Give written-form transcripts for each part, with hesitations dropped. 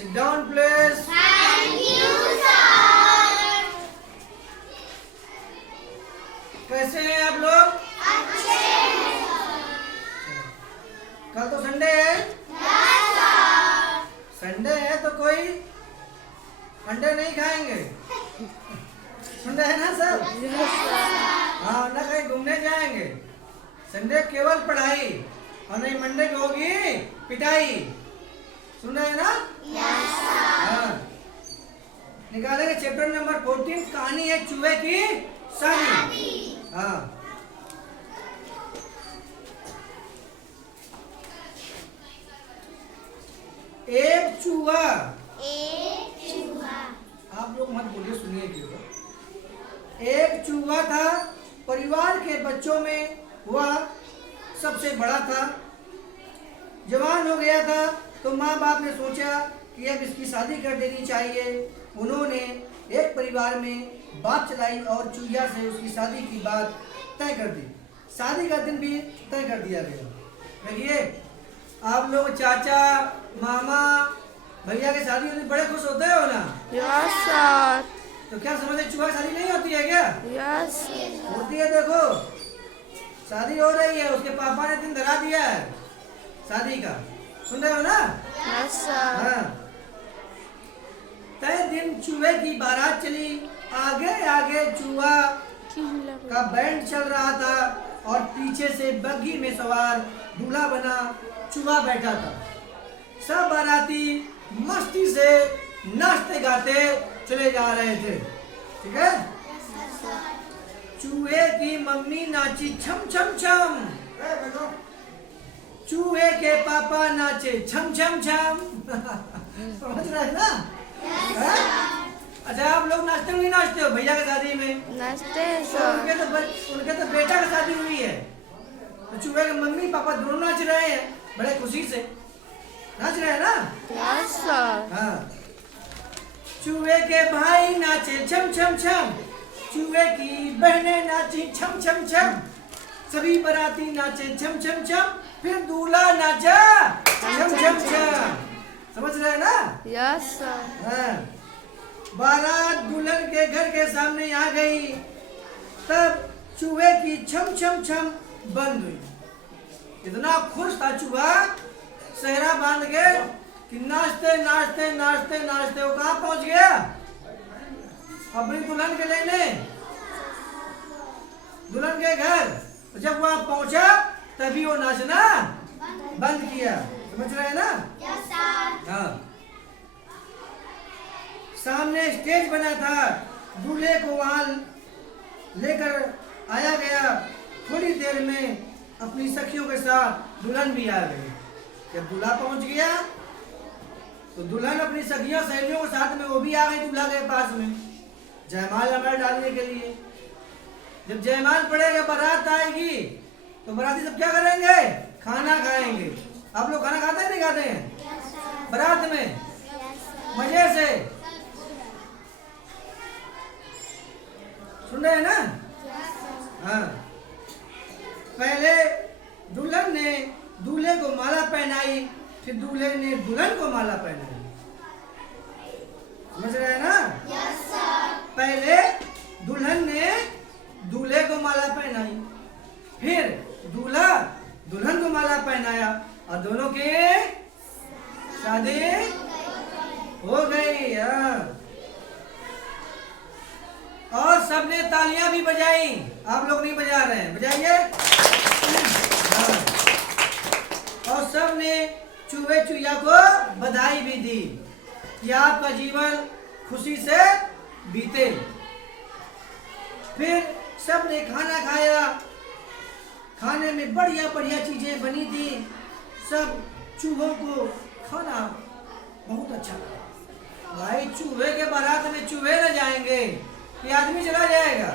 Sit down, please. Thank you, sir. कैसे हैं आप लोग? अच्छे हैं, कल तो संडे है। Yes, sir. संडे है तो कोई अंडे नहीं खाएंगे। संडे है ना सर? हाँ, ना कहीं घूमने जाएंगे। संडे केवल पढ़ाई और नहीं मंडे की होगी पिटाई। सुन रहे हैं ना? Yes, sir. हाँ, निकालेंगे चैप्टर नंबर 14। कहानी है चूहे की शादी। हाँ, एक चूहा। एक चूहा। आप लोग मत बोलिए, सुनिए क्यों। एक चूहा था, परिवार के बच्चों में वह सबसे बड़ा था। जवान हो गया था तो माँ बाप ने सोचा कि अब इसकी शादी कर देनी चाहिए। उन्होंने एक परिवार में बात चलाई और चूहिया से उसकी शादी की बात तय कर दी। शादी का दिन भी तय कर दिया गया। देखिए, आप लोग चाचा, मामा, भैया की शादी होती बड़े खुश होते हो ना? Yes sir. तो क्या समझते चूहा की शादी नहीं होती है क्या? यस होती है। देखो, शादी हो रही है, उसके पापा ने दिन धरा दिया है शादी का। सुन रहे हो ना? Yes sir. हाँ। तय दिन चूहे की बारात चली। आगे आगे चूहा का बैंड चल रहा था और पीछे से बग्घी में सवार दूल्हा बना चूहा बैठा था। सब बाराती मस्ती से नाचते गाते चले जा रहे थे। ठीक है? चूहे की मम्मी नाची छम छम छम। चूहे के पापा नाचे छम छम छम। समझ रहे हैं ना? अच्छा, आप लोग नाचते हो नहीं नाचते हो भैया की शादी में? नाचते हैं तो सर। उनके तो बेटा की शादी हुई है, तो चूहे के मम्मी पापा दोनों नाच रहे हैं, बड़े खुशी से नाच रहे हैं ना? Yes sir. हाँ। चूहे के भाई नाचे छम छम छम। चूहे की बहनें नाची छम छम छम। सभी बाराती नाचे छम छम छम। फिर दूल्हा नाचा छम छम छम। समझ रहे हैं ना? Yes sir. हाँ। बारात दुल्हन के घर के सामने आ गई। तब चूहे की छम छम छम बंद हुई। इतना खुश था चूहा, सेहरा बांध के कि नाचते नाचते नाचते नाचते वो कहाँ पहुंच गया? अपनी दुल्हन के लेने, दुल्हन के घर। जब वहां पहुंचा तभी वो नाचना बंद किया। समझ रहे हैं ना? Yes, sir. हाँ। सामने स्टेज बना था। दूल्हे को वहां लेकर आया गया। थोड़ी देर में अपनी सखियों के साथ दुल्हन भी आ गई। जब दूल्हा पहुंच गया तो दुल्हन अपनी सखियों सहेलियों के साथ में वो भी आ गई दूल्हा के पास में जयमाल अमर डालने के लिए। जब जयमाल पड़ेगा, बारात आएगी, तो बाराती सब क्या करेंगे? खाना खाएंगे। आप लोग खाना खाते हैं नहीं खाते हैं बारात में? मजे से सुन रहे हैं ना? हाँ। पहले दुल्हन ने दूल्हे को माला पहनाई, फिर दूल्हे ने दुल्हन को माला पहनाई। समझ रहे हैं ना? Yes, sir. पहले दुल्हन ने दूल्हे को माला पहनाई, फिर दूल्हा दुल्हन को माला पहनाया और दोनों की शादी हो गई। हाँ। और सबने तालियां भी बजाई। आप लोग नहीं बजा रहे हैं, बजाइए। हाँ। और सबने चूहे चूहिया को बधाई भी दी कि आपका जीवन खुशी से बीते। फिर सबने खाना खाया। खाने में बढ़िया बढ़िया चीजें बनी थी। सब चूहों को खाना बहुत अच्छा लगा। भाई, चूहे के बारात में चूहे न जाएंगे कि आदमी चला जाएगा?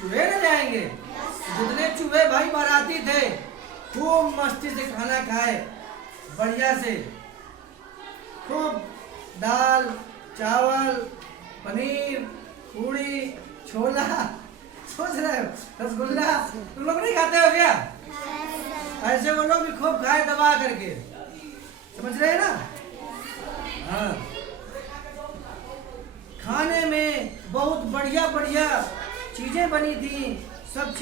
चूहे न जाएंगे। जितने चूहे भाई बाराती थे खूब मस्ती से खाना खाए, बढ़िया से। खूब दाल, चावल, पनीर, पूड़ी, छोला, सोच रहे हो रसगुल्ला। तुम लोग नहीं खाते हो क्या? ऐसे वो लोग भी खूब खाए दबा करके। समझ रहे हैं ना? हाँ, खाने में बहुत बढ़िया बढ़िया चीजें बनी थी। सब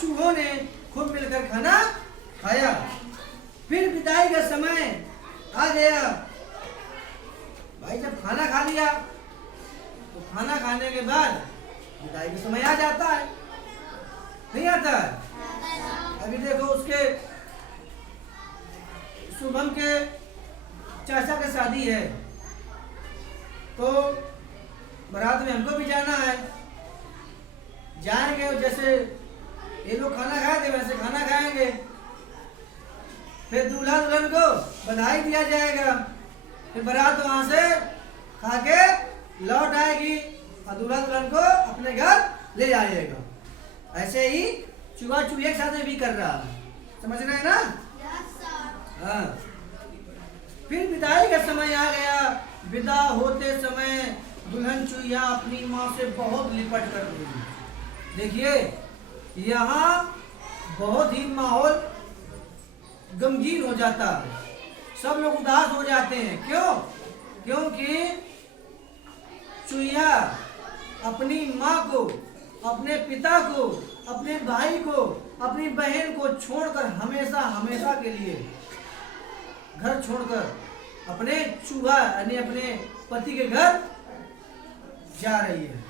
चूहों ने खूब मिलकर खाना खाया। फिर विदाई का समय आ गया। भाई जब खाना खा लिया तो खाना खाने के बाद विदाई का समय आ जाता है, नहीं आता है? अभी देखो उसके शुभम के चाचा की शादी है, तो बारात में हमको भी जाना है। जाएंगे, जैसे ये लोग खाना खाए थे वैसे खाना खाएंगे। फिर दूल्हा दुल्हन को बधाई दिया जाएगा। फिर बारात वहां से खा के लौट आएगी और दूल्हा दुल्हन को अपने घर ले आएगा। ऐसे ही चूहा चूहे के साथ भी कर रहा है, समझ रहे हैं ना? हाँ। फिर विदाई का समय आ गया। विदा होते समय दुल्हन चूहिया अपनी माँ से बहुत लिपट कर रही। देखिए यहाँ बहुत ही माहौल गमगीन हो जाता है, सब लोग उदास हो जाते हैं। क्यों? क्योंकि चूहिया अपनी माँ को, अपने पिता को, अपने भाई को, अपनी बहन को छोड़कर हमेशा हमेशा के लिए घर छोड़कर अपने चूहा यानी अपने पति के घर जा रही है।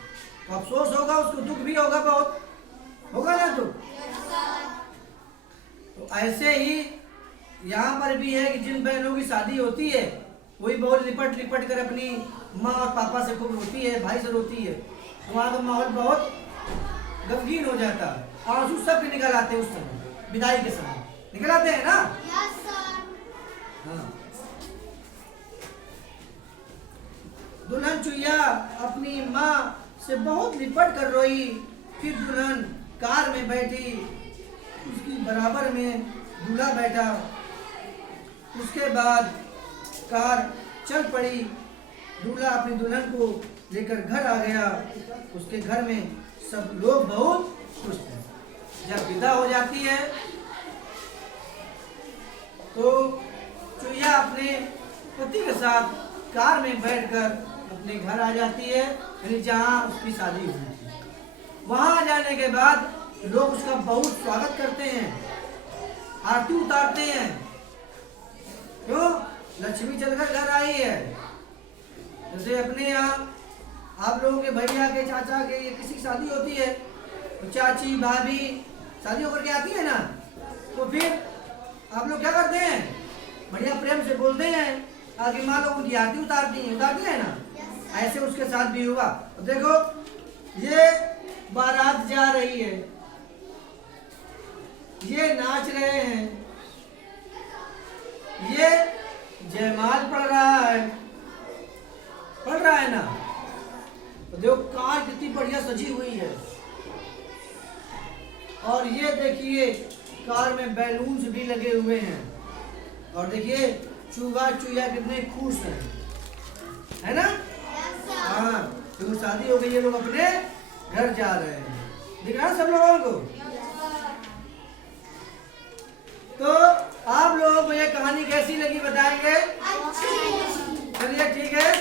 तो अफसोस होगा, उसको दुख भी होगा, बहुत होगा ना दुख। तो ऐसे ही यहाँ पर भी है कि जिन बहनों की शादी होती है वही बहुत लिपट लिपट कर अपनी माँ और पापा से खूब रोती है, भाई से रोती है। तो वहाँ का माहौल बहुत गमगीन हो जाता है, आंसू सब निकल आते हैं उस समय, विदाई के समय निकल आते हैं ना। हाँ। दुल्हन चूहिया अपनी माँ से बहुत लिपट कर रोई। फिर दुल्हन कार में बैठी, उसकी बराबर में दूल्हा बैठा। उसके बाद कार चल पड़ी। दूल्हा अपनी दुल्हन को लेकर घर आ गया। उसके घर में सब लोग बहुत खुश थे। जब विदा हो जाती है तो चूहिया अपने पति के साथ कार में बैठकर अपने घर आ जाती है, यानी जहाँ उसकी शादी हुई थी। वहाँ जाने के बाद लोग उसका बहुत स्वागत करते हैं, आरती उतारते हैं। क्यों? लक्ष्मी चलकर घर आई है। जैसे अपने यहाँ आप लोगों के भैया के, चाचा के, किसी की शादी होती है तो चाची भाभी शादी होकर के आती है ना, तो फिर आप लोग क्या करते हैं? बढ़िया प्रेम से बोलते हैं, आगे माँ लोग उनकी आरती उतारती है ना। ऐसे उसके साथ भी हुआ। तो देखो ये बारात जा रही है, ये नाच रहे हैं, ये जयमाल पढ़ रहा है ना। तो देखो कार कितनी बढ़िया सजी हुई है, और ये देखिए कार में बैलून्स भी लगे हुए हैं, और देखिए चूहा चूहिया कितने खुश हैं, है ना? हाँ, तो शादी हो गई, ये लोग अपने घर जा रहे हैं। दिख रहा है सब लोगों को? तो आप लोगों को ये कहानी कैसी लगी बताएंगे? चलिए ठीक है।